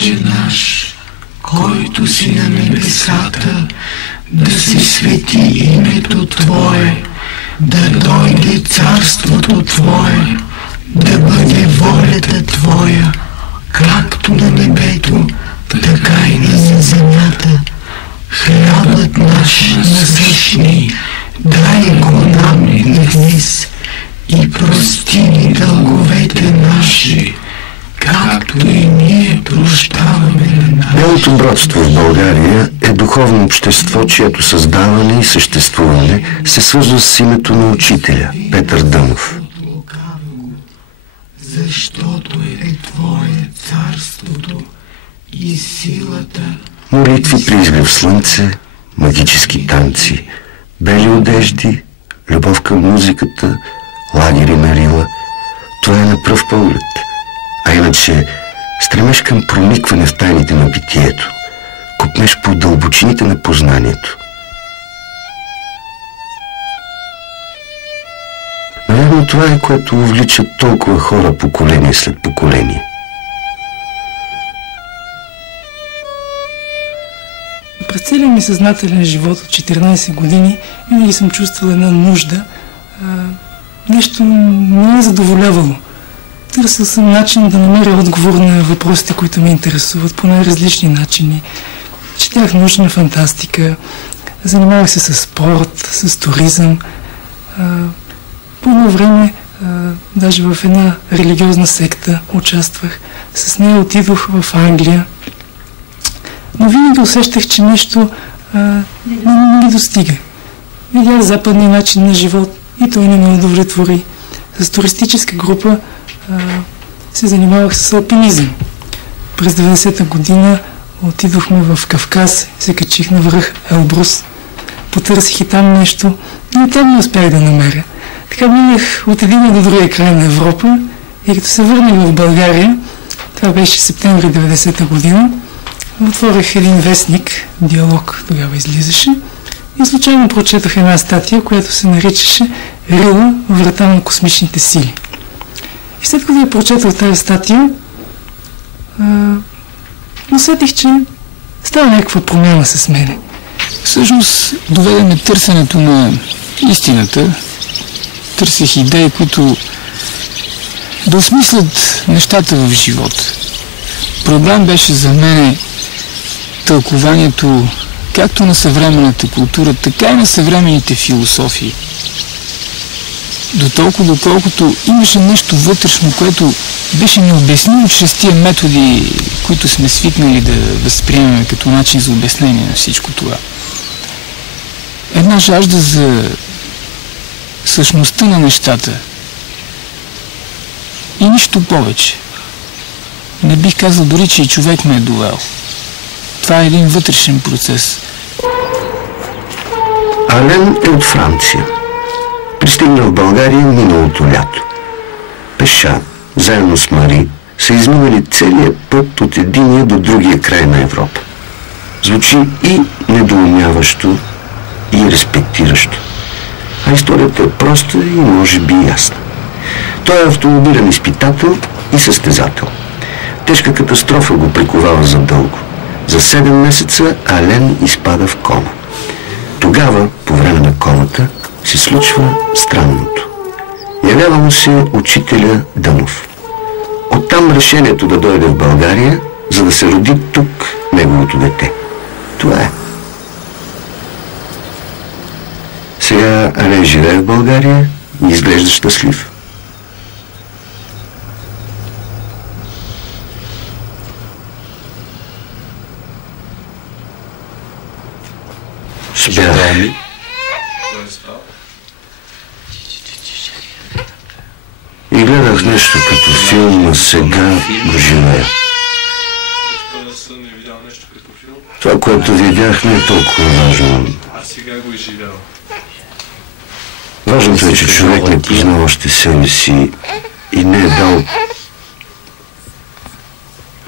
Отче наш, който си на небесата, да се свети името Твое, да дойде царството Твое, да бъде волята Твоя, както на небето, така и на земята. Хлябът наш насъщни, дай го нам и днес, и прости ни дълговете наши, както и ние прощаваме на нашите. Белото братство в България е духовно общество, чието създаване и съществуване се свързва с името на учителя Петър Дънов. Защото е Твое царството и силата. Молитви при изгрев слънце, магически танци, бели одежди, любов към музиката, лагери на Рила. Това е на пръв поглед. А иначе стремеш към проникване в тайните на битието, копнеш по дълбочините на познанието. Наверно това е, което увлича толкова хора поколение след поколение. През целия ми съзнателен живот от 14 години винаги съм чувствала една нужда. Нещо не е задоволявало. Търсил съм начин да намеря отговор на въпросите, които ме интересуват по най-различни начини. Четях научна фантастика, занимавах се с спорт, с туризъм. По едно време даже в една религиозна секта участвах. С нея отидох в Англия. Но винаги усещах, че нещо не ми достига. Видях западния начин на живот и той не ме удовлетвори. С туристическа група се занимавах с алпинизъм. През 90-та година отидохме в Кавказ, се качих на връх Елбрус. Потърсих и там нещо, но и там не успях да намеря. Така минах от един до другия край на Европа и като се върнах в България, това беше септември 90-та година, отворих един вестник, Диалог тогава излизаше, и случайно прочетох една статия, която се наричаше Рила, врата на космичните сили. И след като я прочетох тази статия, усетих, че става някаква промяна с мене. Всъщност доведеме търсенето на истината. Търсих идеи, които да осмислят нещата в живота. Проблем беше за мен тълкованието както на съвременната култура, така и на съвременните философии. Дотолкова, доколкото имаше нещо вътрешно, което беше необяснимо чрез тия методи, които сме свикнали да възприемаме като начин за обяснение на всичко това. Една жажда за същността на нещата и нищо повече. Не бих казал дори, че и човек ме е довел. Това е един вътрешен процес. Ален е от Франция. Пристигна в България миналото лято. Пеша, заедно с Мари, са изминали целият път от единия до другия край на Европа. Звучи и недоумяващо, и респектиращо. А историята е проста и може би ясна. Той е автомобилен изпитател и състезател. Тежка катастрофа го приковава задълго. За 7 месеца Ален изпада в кома. Тогава, по време на комата, се случва странното. Явява му се учителя Дънов. Оттам решението да дойде в България, за да се роди тук неговото дете. Това е. Сега Ален живее в България и изглежда щастлив. Спя. И гледах нещо като филм, а сега го живея. Това, което видях, не е толкова важно. Важното е, че човек не познава още себе си и не е дал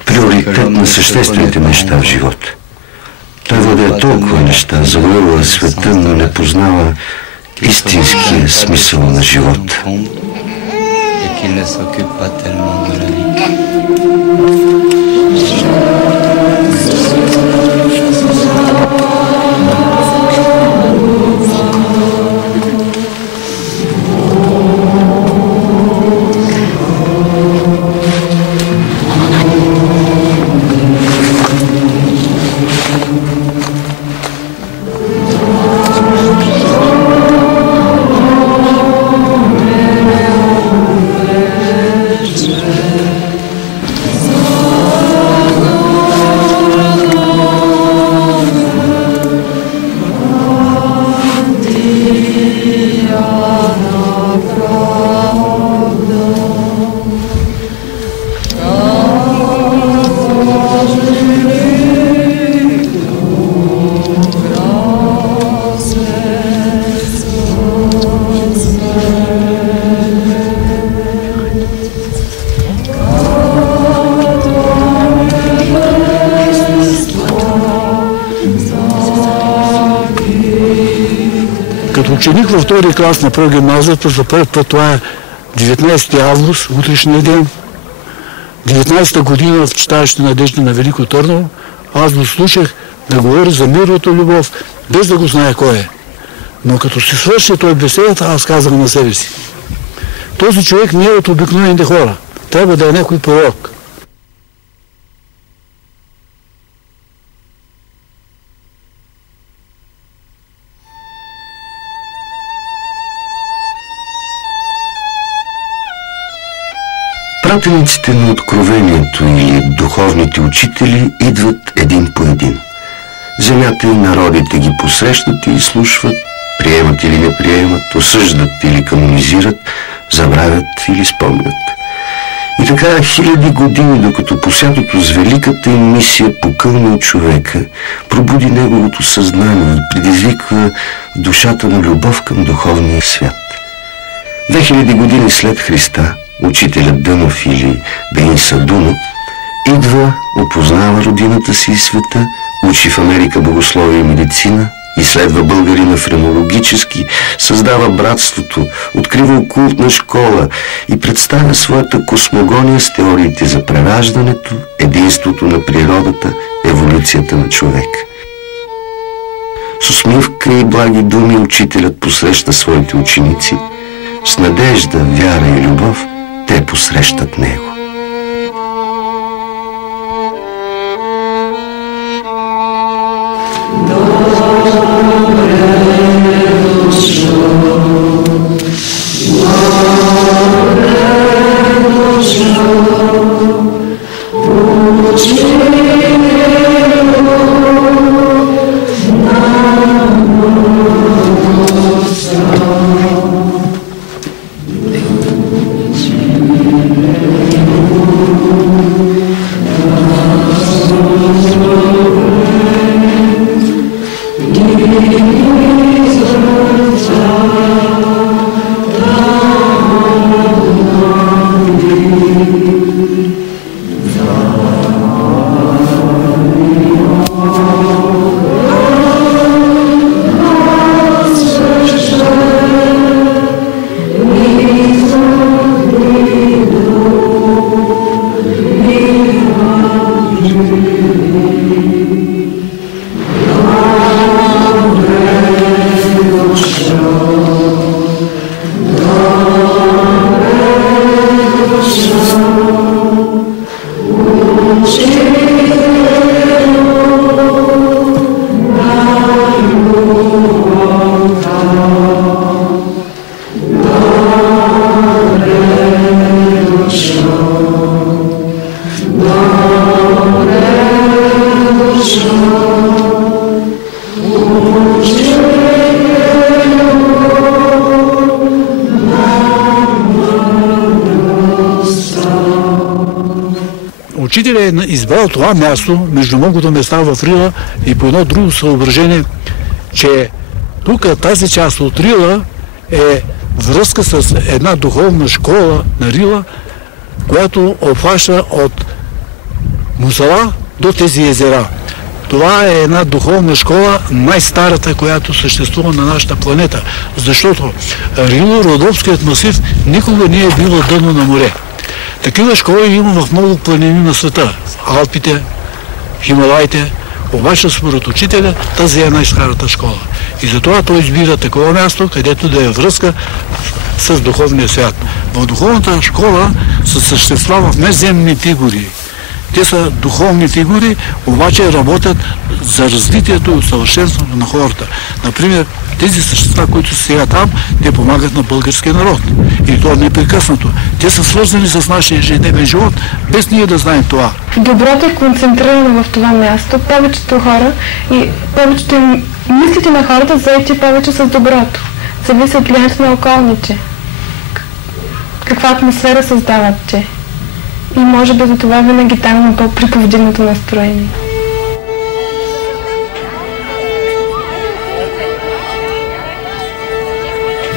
приоритет на съществените неща в живота. Той владее толкова неща, завоюва света, но не познава истинския смисъл на живота. qu'il ne s'occupe pas tellement de la vie. ученик във втори клас на прогимназията за първи път, това е 19 август, утрешния ден, 19-та година в читалище Надежда на Велико Търново, аз го слушах да говори за мировата любов, без да го знае кой е. Но като си свърши той беседата, аз казах на себе си: този човек не е от обикновените хора, трябва да е някой пророк. Пратениците на откровението или духовните учители идват един по един. Земята и народите ги посрещат и изслушват, приемат или не приемат, осъждат или канонизират, забравят или спомнят. И така хиляди години, докато посятото с великата им мисия покълне от човека, пробуди неговото съзнание и предизвиква в душата на любов към духовния свят. 2000 години след Христа учителят Дънов или Бенин Садуно идва, опознава родината си и света, учи в Америка богословие и медицина, изследва българина френологически, създава братството, открива окултна школа и представя своята космогония с теориите за прераждането, единството на природата, еволюцията на човека. С усмивка и благи думи учителят посреща своите ученици, с надежда, вяра и любов те посрещат него. Учителят е избрал това място между многото места в Рила и по едно друго съображение, че тук тази част от Рила е връзка с една духовна школа на Рила, която обхваща от Мусала до тези езера. Това е една духовна школа, най-старата, която съществува на нашата планета, защото Рило-Родопският масив никога не е било дъно на море. Такива школи има в много планини на света, в Алпите, Хималаите, обаче според учителя тази е най-старата школа. И затова той избира такова място, където да е връзка с духовния свят. В духовната школа са същества в неземни фигури. Те са духовни фигури, обаче работят за развитието и усъвършенството на хората. Например, тези същества, които са сега там, те помагат на българския народ. И то непрекъснато. Те са свързани с нашия ежедневен живот, без ние да знаем това. Доброто е концентрирано в това място. Повечето хора и повечето мислите на хората заети повече с доброто. Зависи от влиянието на околните. Каква атмосфера създават те. И може би за това винаги там има по-приповдигнато настроение.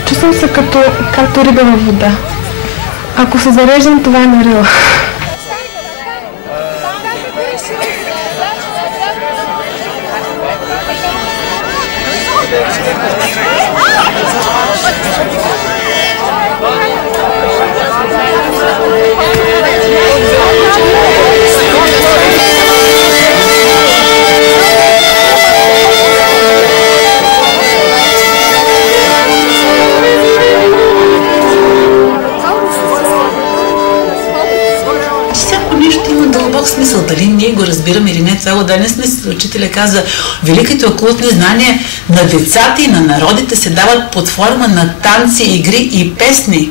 Чувствам се както риба във вода. Ако се зареждам, това е на Рила. дълбок смисъл. Дали ние го разбираме или не, това е отделен смисъл. Учителя каза, великите окултни знания на децата и на народите се дават под форма на танци, игри и песни.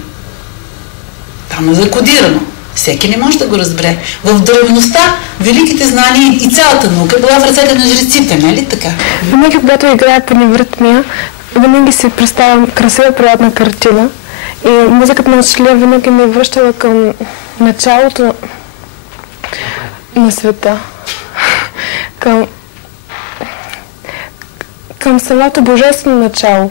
Там е закодирано. Всеки не може да го разбере. В древността великите знания и цялата наука била в ръцете на жреците, не ли така? Винаги, когато играя паневритмия, винаги си представям красива природна картина и музиката на учителя винаги ме е връщала към началото на света, към самото божествено начало.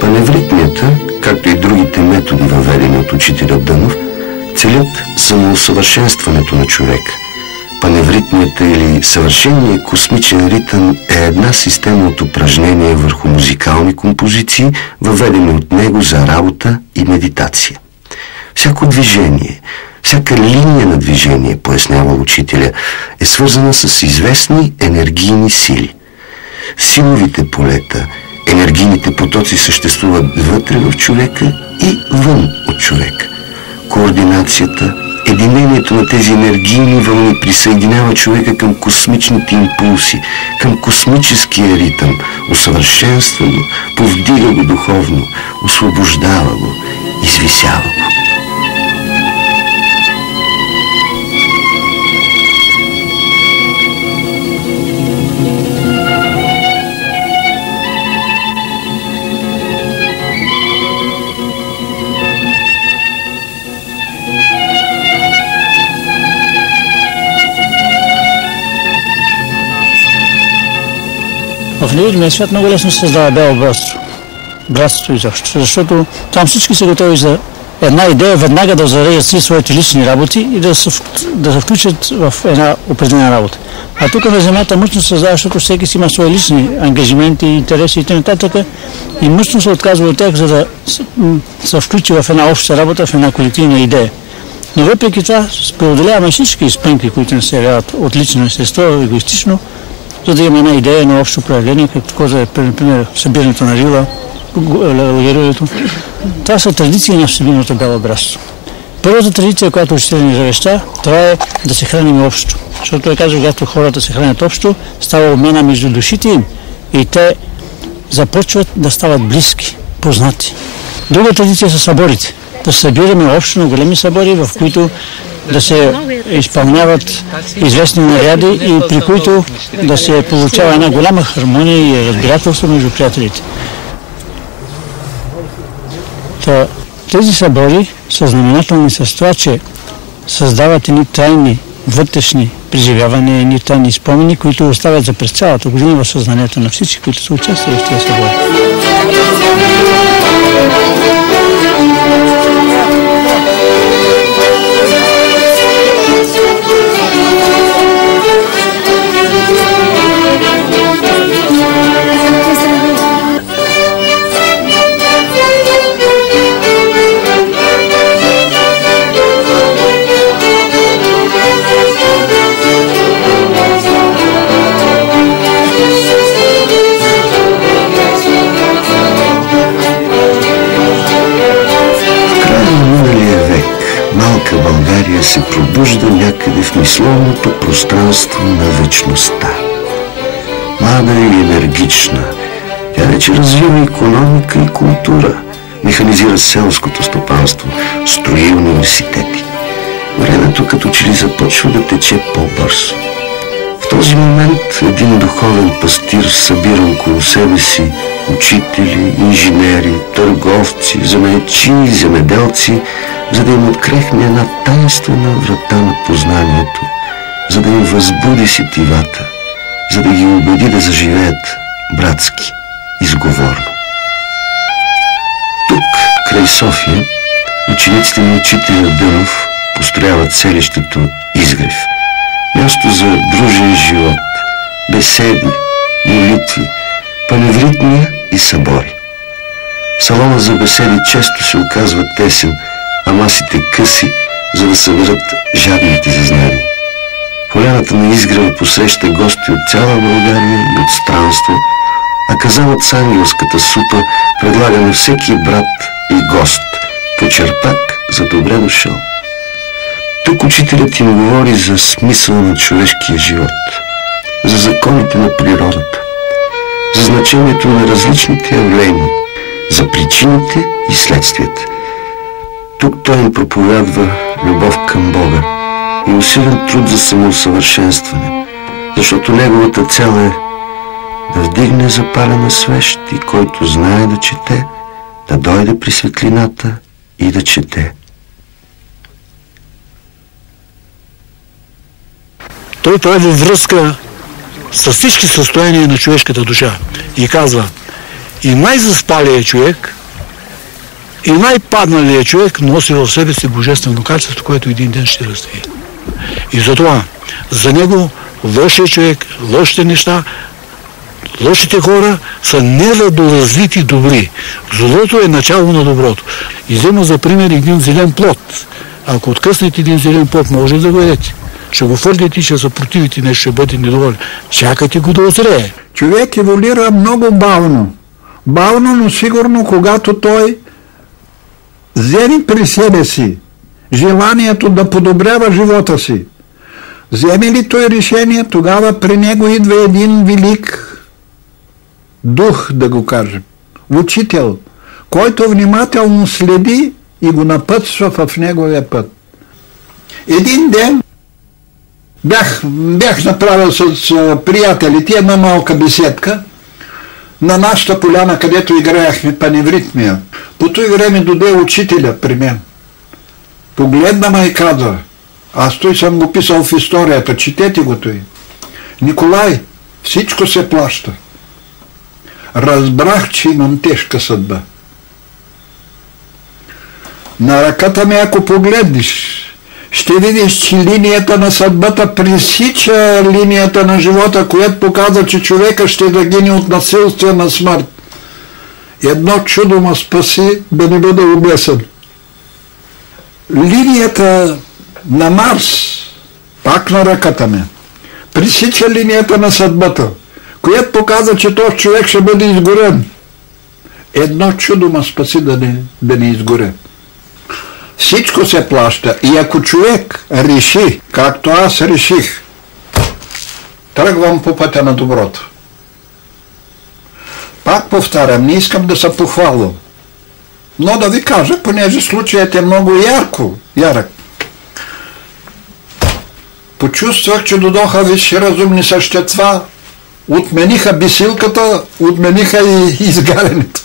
Паневритмията, както и другите методи, въведени от учителя Дънов, целят самоусъвършенстването на човека. Паневритмията или съвършения космичен ритъм е една система от упражнения върху музикални композиции, въведени от него за работа и медитация. Всяко движение, всяка линия на движение, пояснява учителя, е свързана с известни енергийни сили. Силовите полета, енергийните потоци съществуват вътре в човека и вън от човека. Координацията, единението на тези енергийни вълни присъединява човека към космичните импулси, към космическия ритъм, усъвършенства го, повдига го духовно, освобождава го, извисява го. В невидимия свят много лесно се създава бяло братство. Братството изобщо. Защото там всички са готови за една идея, веднага да зарежат си своите лични работи и да се включат в една определена работа. А тук на земята мъчно се създава, защото всеки си има свои лични ангажименти, интереси и т.н. И мъчно се отказва от тях, за да се включи в една обща работа, в една колективна идея. Но въпреки това преодоляваме всички спънки, които не се явяват от лично естество, егоистично, за да има една идея, едно общо проявление, като е, например, събирането на рила, лагеруването. Това са традиции на Всемирното бяло братство. Първата традиция, която учителя ни завеща, това е да се храним общо. Защото той казва, когато хората се хранят общо, става обмена между душите им и те започват да стават близки, познати. Друга традиция са съборите. Да се събираме общо на големи събори, в които да се изпълняват известни наряди и при които да се получава една голяма хармония и разбирателство между приятелите. Тези събори са знаменателни с това, че създават едни трайни вътрешни преживявания, едни трайни спомени, които оставят за през цялата година в съзнанието на всички, които са участвали в тези събори. България се пробужда някъде в мисловното пространство на вечността. Млада и енергична, тя вече развива икономика и култура, механизира селското стопанство, строи университети. Времето като че ли започва да тече по-бързо. В В този момент един духовен пастир събира около себе си учители, инженери, търговци, занаятчии и земеделци, за да им открехне една таинствена врата на познанието, за да им възбуди сетивата, за да ги убеди да заживеят братски, изговорно. Тук, край София, учениците на учителя Дънов построяват селището Изгрев, място за дружен живот, беседи, молитви, паневритния и събори. Салона за беседи често се оказва тесен, а масите къси, за да съберат жадните за знание. Поляната на Изгрева посреща гости от цяла България и от странство, а казанът с ангелската супа предлага на всеки брат и гост по черпак за добре дошъл. Тук учителят им говори за смисъла на човешкия живот, за законите на природата, за значението на различните явления, за причините и следствията. Тук той им проповядва любов към Бога и усилен труд за самоусъвършенстване, защото неговата цел е да вдигне запалена свещ и който знае да чете, да дойде при светлината и да чете. Той прави връзка с всички състояния на човешката душа и казва: и най-заспалият човек, и най-падналият човек носи в себе си божествено качество, което един ден ще развие. И затова за него лошият човек, лошите неща, лошите хора са нерадоразвити добри. Злото е начало на доброто. И взема за пример един зелен плод. Ако откъснете един зелен плод, може да го ядете. Ще го фърдите и ще се противите, нещо ще бъде недоволен. Чакайте го да озрее. Човек еволюира много бавно. Бавно, но сигурно, когато той вземе при себе си желанието да подобрява живота си. Вземе ли той решение, тогава при него идва един велик дух, да го кажем, учител, който внимателно следи и го напътства в неговия път. Един ден бях направил с приятелите една малка беседка на нашата поляна, където играехме паневритмия. По това време дойде учителя при мен. Погледна ме и каза: аз той съм го писал в историята, четете го той. Николай, всичко се плаща. Разбрах, че имам тежка съдба. На ръката ми, ако погледнеш, ще видиш, че линията на съдбата пресича линията на живота, която показва, че човека ще да гине от насилствена смърт. Едно чудо ме спаси, да не бъда обесен. Линията на Марс, пак на ръката ми, пресича линията на съдбата, която показва, че този човек ще бъде изгорен. Едно чудо ме спаси да не изгоря. Всичко се плаща и ако човек реши, както аз реших, тръгвам по пътя на доброто. Пак повтарям, не искам да се похвалвам, но да ви кажа, понеже случаят е много ярък. Почувствах, че дойдоха висши разумни същества, отмениха бесилката, отмениха и изгарянето.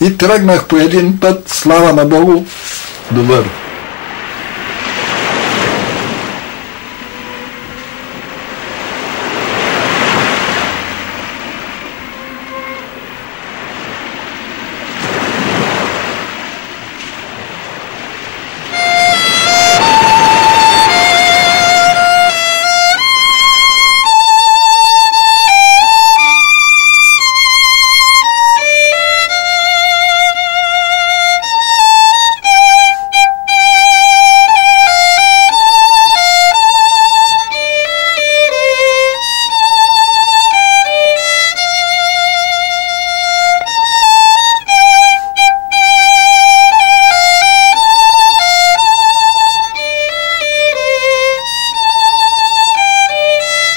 И тръгнах по един път, слава на Богу, добър.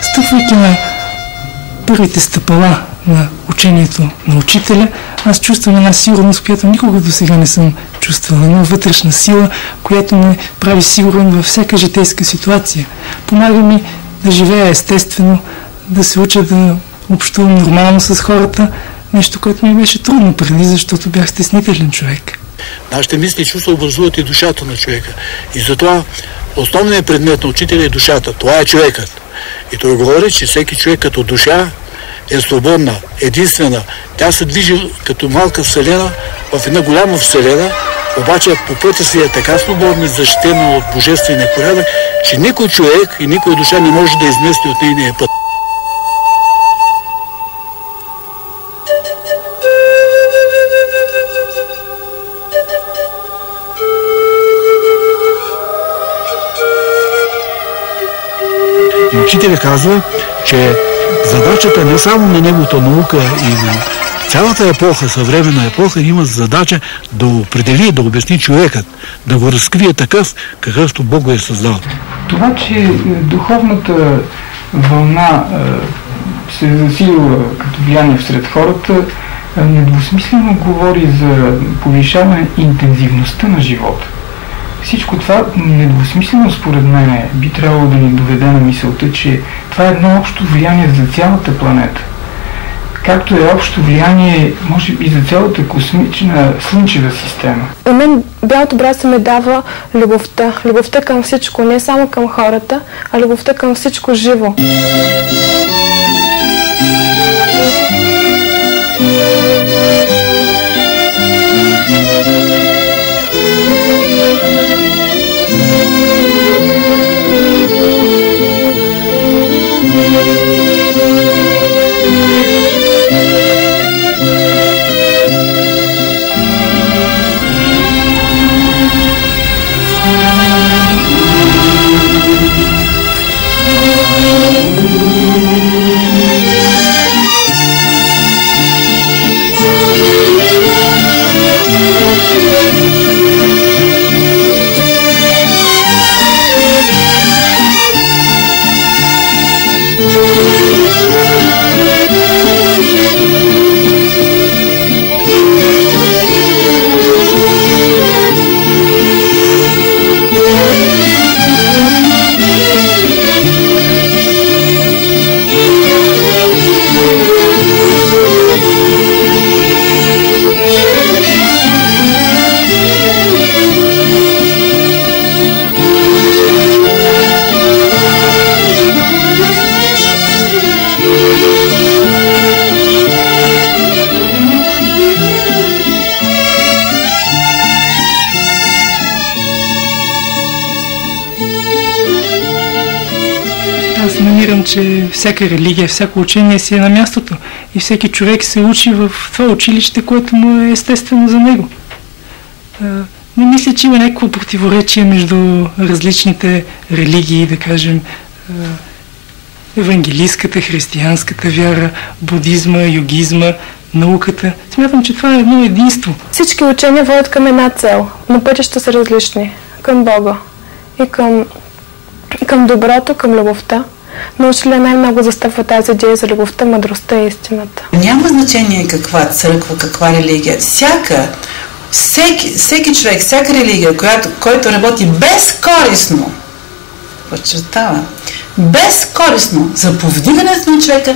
Стъпвайки на първите стъпала на учението на учителя, аз чувствам една сигурност, която никога до сега не съм чувствала. Една вътрешна сила, която ме прави сигурен във всяка житейска ситуация. Помага ми да живея естествено, да се уча да общувам нормално с хората, нещо, което ми беше трудно преди, защото бях стеснителен човек. Нашите мисли и чувства образуват и душата на човека. И затова основният предмет на учителя е душата. Това е човекът. И той говори, че всеки човек като душа е свободна, единствена. Тя се движи като малка вселена в една голяма вселена, обаче по пътя си е така свободна и защитена от божествения порядък, че никой човек и никой душа не може да измести от нейния път. И учителя казва, че задачата не само на неговата наука и на цялата епоха, съвременна епоха, има задача да определи, да обясни човекът, да го разкрие такъв, какъвто Бог го е създал. Това, че духовната вълна се засилва като влияние сред хората, недвусмислено говори за повишаване интензивността на живота. Всичко това недвусмислено според мен би трябвало да ни доведе на мисълта, че това е едно общо влияние за цялата планета. Както е общо влияние, може би, за цялата космична слънчева система. На мен бялото братство ме дава любовта. Любовта към всичко, не само към хората, а любовта към всичко живо. Аз намирам, че всяка религия, всяко учение си е на мястото и всеки човек се учи в това училище, което му е естествено за него. Не мисля, че има някакво противоречие между различните религии, да кажем, евангелистката, християнската вяра, будизма, йогизма, науката. Смятам, че това е едно единство. Всички учения водят към една цел, но пътища са различни. Към Бога и към доброто, към любовта. Но учителя най-много застъпва тази идея за любовта, мъдростта и истината. Няма значение каква църква, каква религия. Всеки човек, всяка религия, който работи безкористно, подчертава, безкористно за повдигането на човека,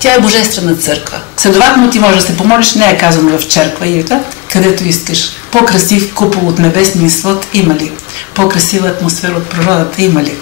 тя е божествена църква. Следователно ти можеш да се помолиш, не е казано в черква или това, където искаш. По-красив купол от небесния свод има ли? По-красива атмосфера от природата има ли?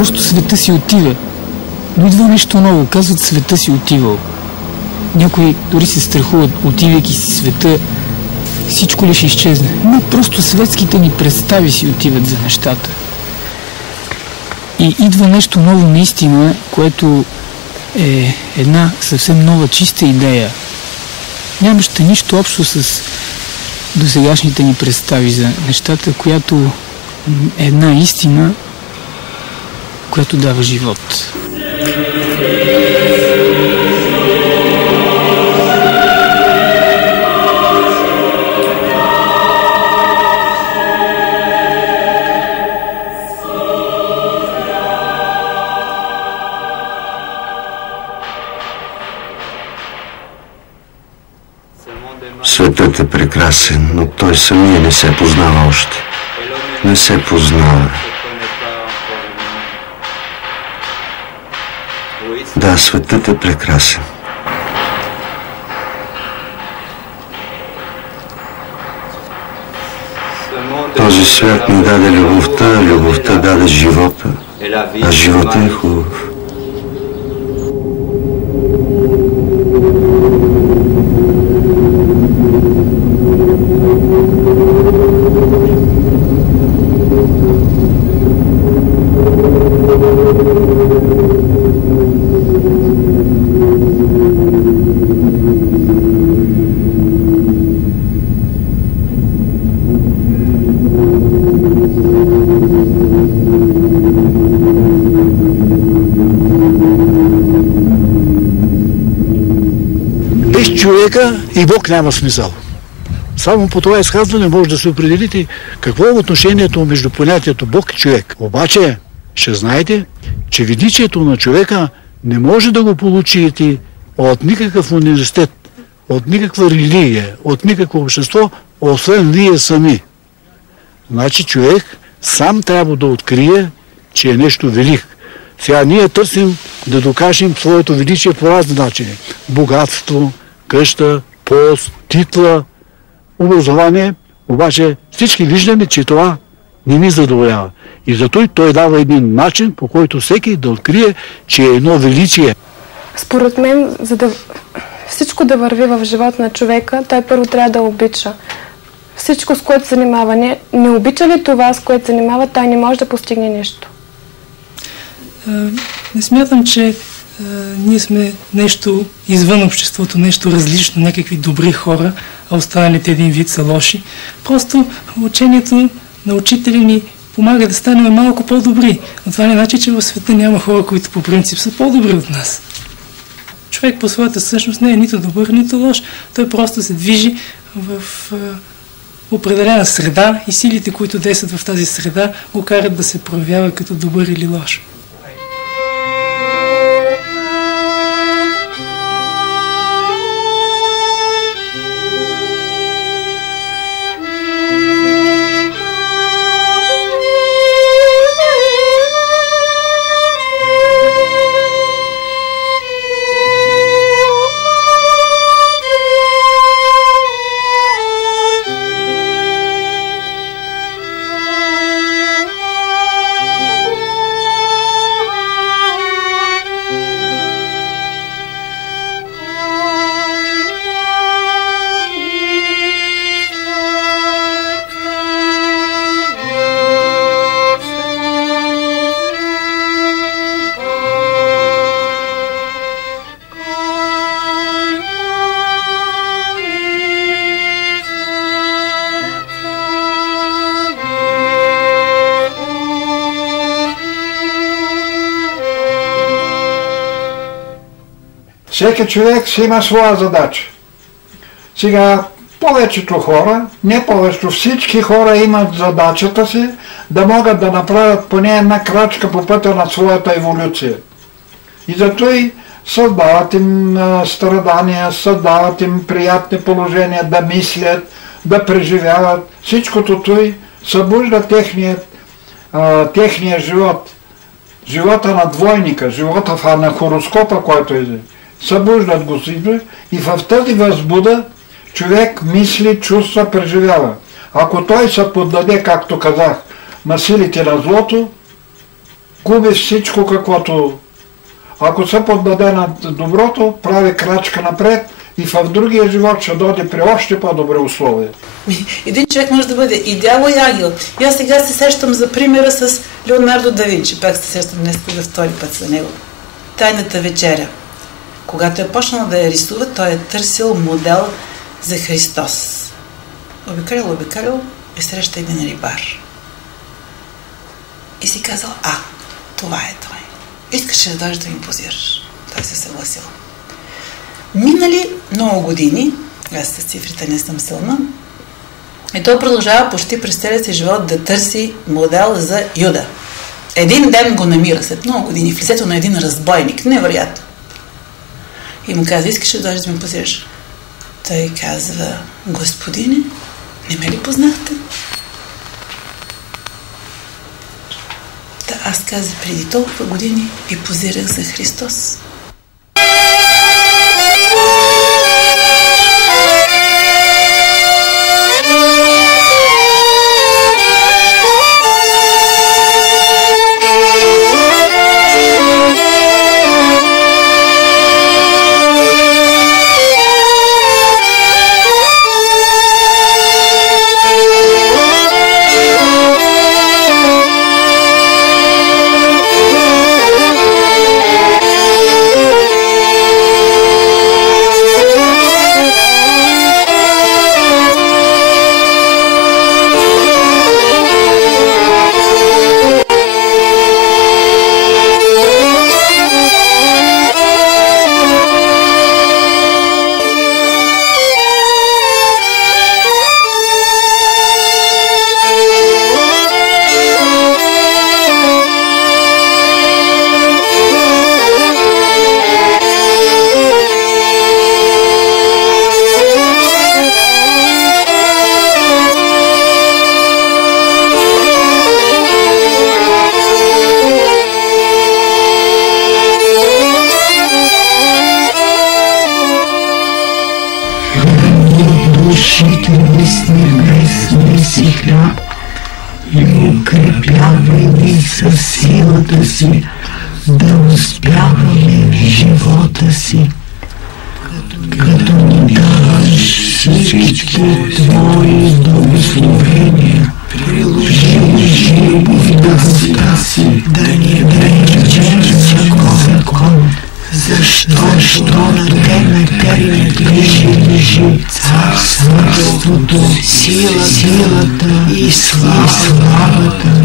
просто света си отива. Но идва нещо ново, казват света си отивал. Някои дори се страхуват, отивайки си света, всичко ли ще изчезне. Но просто светските ни представи си отиват за нещата. И идва нещо ново наистина, което е една съвсем нова, чиста идея. Нямаща нищо общо с досегашните ни представи за нещата, която е една истина, която дава живот. Светът е прекрасен, но той самия не се познава още. Не се познава. Да, светът е прекрасен. Този свят ни даде любовта, любовта даде живота, а живота е хубав. Човека и Бог няма смисъл. Само по това изказване може да се определите какво е отношението между понятието Бог и човек. Обаче ще знаете, че величието на човека не може да го получите от никакъв университет, от никаква религия, от никакво общество, освен вие сами. Значи човек сам трябва да открие, че е нещо велик. Сега ние търсим да докажем своето величие по разни начини. Богатство, къща, пост, титла, образование, обаче всички виждаме, че това не ни задоволява. И зато и той дава един начин, по който всеки да открие, че е едно величие. Според мен, за да всичко да върви в живота на човека, той първо трябва да обича. Всичко, с което занимава. Не обича ли това, с което занимава, той не може да постигне нищо. Не смятам, че ние сме нещо извън обществото, нещо различно, някакви добри хора, а останалите един вид са лоши. Просто учението на учители ни помага да станем малко по-добри. Но това не значи, че в света няма хора, които по принцип са по-добри от нас. Човек по своята същност не е нито добър, нито лош. Той просто се движи в определена среда и силите, които действат в тази среда, го карат да се проявява като добър или лош. Всеки човек си има своя задача. Сега, повечето хора, не повечето, всички хора имат задачата си да могат да направят поне една крачка по пътя на своята еволюция. И зато и създават им страдания, създават им приятни положения да мислят, да преживяват. Всичкото той събужда техния живот. Живота на двойника, живота на хороскопа, който е. Събуждат го и в тази възбуда човек мисли, чувства, преживява. Ако той се поддаде, както казах, на силите на злото, губи всичко каквото. Ако се поддаде на доброто, прави крачка напред и в другия живот ще дойде при още по-добри условия. Един човек може да бъде и дявол и ангел. И аз сега се сещам за примера с Леонардо да Винчи. Пак се сещам днес за втори път за него. Тайната вечеря. Когато е почнал да я рисува, той е търсил модел за Христос. Обикалял и среща един рибар. И си казал, това е той. Искаше да дойдеш да ми позираш. Той се съгласил. Минали много години, аз с цифрите не съм силна, и той продължава почти през целия си живот да търси модел за Юда. Един ден го намира след много години в лицето на един разбойник. Невероятно. И му казва, искаш да дойдеш да ми позираш. Той казва, господине, не ме ли познахте? Аз казах, преди толкова години и позирах за Христос. със силата си да успяваме в живота си, като ни даваш всички Твои благословения, приложи любовта си да ни речеш закон, защото на Тебе принадлежи царството, силата и славата